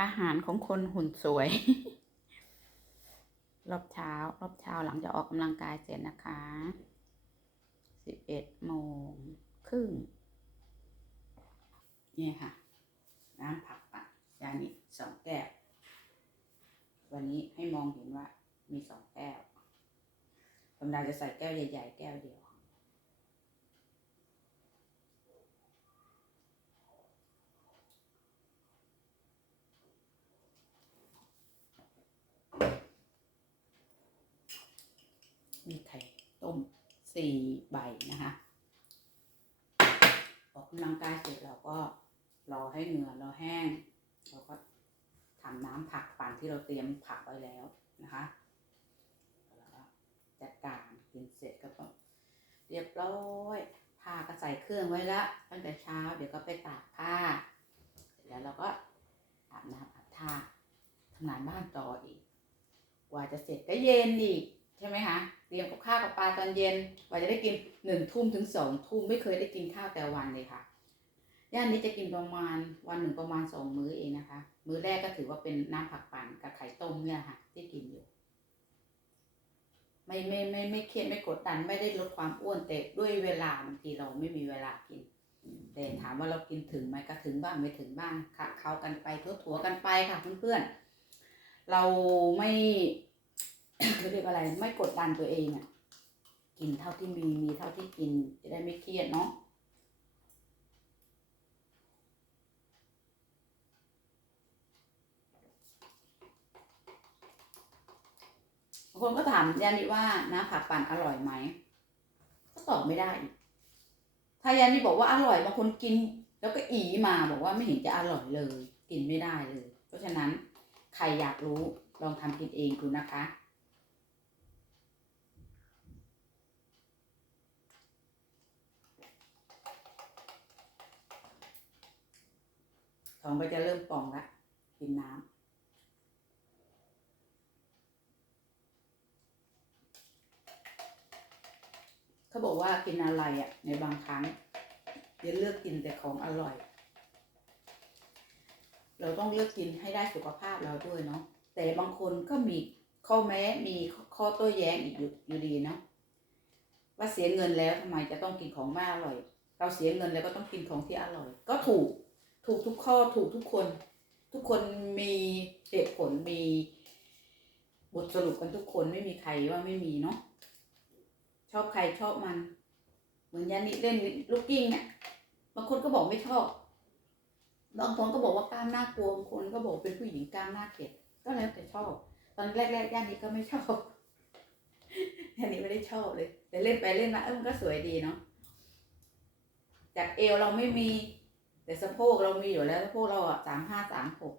อาหารของคนหุ่นสวย รอบเช้า รอบเช้าหลังจากออกกำลังกายเสร็จนะคะ สิบเอ็ดโมงครึ่งนี่ค่ะ น้ำผักปัดยานิสองแก้ว วันนี้ให้มองเห็นว่ามีสองแก้วธรรมดาจะใส่แก้วใหญ่ ๆ แก้วเดียว มีไข่ต้มสี่ใบนะคะออกกำลังกายเสร็จเราก็รอให้เหงื่อเราแห้งเราก็ทำน้ำผักปั่นที่เราเตรียมผักไว้แล้วนะคะแล้วก็จัดการกินเสร็จก็ต้องเรียบร้อยผ้าก็ใส่เครื่องไว้ล้วตั้งแต่เช้า เดี๋ยวก็ไปตากผ้าเสร็จแล้วเราก็อาบน้ำอาบท่าทำงานบ้านต่ออีก กว่าจะเสร็จก็เย็นอีก ใช่ไหมคะ เตรียมกับข้าวกับปลาตอนเย็นกว่าจะได้กินหนึ่งทุ่มถึงสองทุ่มไม่เคยได้กินข้าวแต่วันเลยค่ะ ย่านนี้จะกินประมาณวันหนึ่งประมาณสองมื้อเองนะคะ มื้อแรกก็ถือว่าเป็นน้ำผักปั่นกับไข่ต้มเนี่ยค่ะ ที่กินอยู่ ไม่ไม่ไม่ไม่เครียดไม่กดดันไม่ได้ลดความอ้วนแต่ด้วยเวลาบางทีเราไม่มีเวลากินแต่ถามว่าเรากินถึงไหมก็ถึงบ้างไม่ถึงบ้างค่ะเขากันไปทั่วถัวๆกันไปค่ะเพื่อนๆเราไม่ เรียกอะไรไม่กดดันตัวเองอะ่ะ กินเท่าที่มีมีเท่าที่กินจะได้ไม่เครียดเนาะคนก็ถามยานิว่าน้ำผักปั่นอร่อยไหมก็ตอบไม่ได้ ถ้ายานิบอกว่าอร่อยบางคนกิน แล้วก็อีมาบอกว่าไม่เห็นจะอร่อยเลย กินไม่ได้เลย เพราะฉะนั้นใครอยากรู้ลองทำกินเองดูนะคะ ท้องก็จะเริ่มป่องละกินน้ำเขาบอกว่ากินอะไรอะ่ะ ในบางครั้งอย่าเลือกกินแต่ของอร่อย เราต้องเลือกกินให้ได้สุขภาพเราด้วยเนาะแต่บางคนก็มีข้อแม้มีข้อโต้แย้งอีกอยู่อยู่ดีเนาะว่าเสียเงินแล้วทำไมจะต้องกินของไม่อร่อย เราเสียเงินแล้วก็ต้องกินของที่อร่อย ก็ถูก ถูกทุกข้อถูกทุกคน ทุกคนมีเหตุผลมีบทสรุปกันทุกคนไม่มีใครว่าไม่มีเนาะชอบใครชอบมัน เหมือนยานิเล่นลูกกิ้งเนี่ยบางคนก็บอกไม่ชอบ บางคนก็บอกว่ากล้ามหน่ากลัวบางคนก็บอกเป็นผู้หญิงกล้ามหน่าเกลียดก็แล้วแต่ชอบ ตอนแรกๆย่านนี้ก็ไม่ชอบย่านนี้ไม่ได้ชอบเลย แต่เล่นไปเล่นมาเออมันก็สวยดีเนาะจากเอวเราไม่มี แต่สะโพกเรามีอยู่แล้วสะโพกเราอะสามห้าสามหก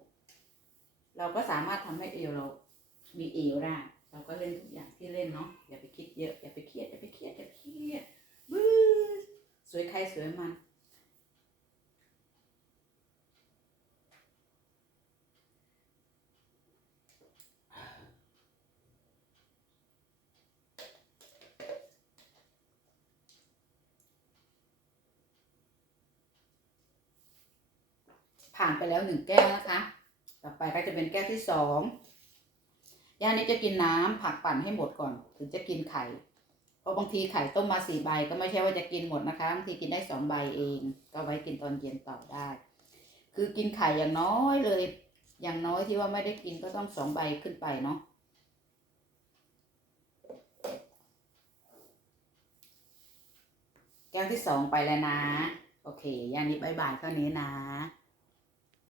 เราก็สามารถทำให้เอวเรา มีเอวได้เราก็เล่นทุกอย่างที่เล่นเนาะอย่าไปคิดเยอะอย่าไปเครียดอย่าไปเครียดอย่าไปเครียดบื้อสวยใครสวยมัน ผ่านไปแล้วหนึ่งแก้วนะคะ ต่อไปก็จะเป็นแก้วที่สองย่านี้จะกินน้ำผักปั่นให้หมดก่อน ถึงจะกินไข่ เพราะบางทีไข่ต้มมาสี่ใบก็ไม่ใช่ว่าจะกินหมดนะคะบางทีกินได้สองใบเอง ก็ไว้กินตอนเย็นต่อได้ คือกินไข่อย่างน้อยเลย อย่างน้อยที่ว่าไม่ได้กินก็ต้องสองใบขึ้นไปเนาะแก้วที่สองไปแล้วนะ โอเคย่านี้บายบายเท่านี้นะ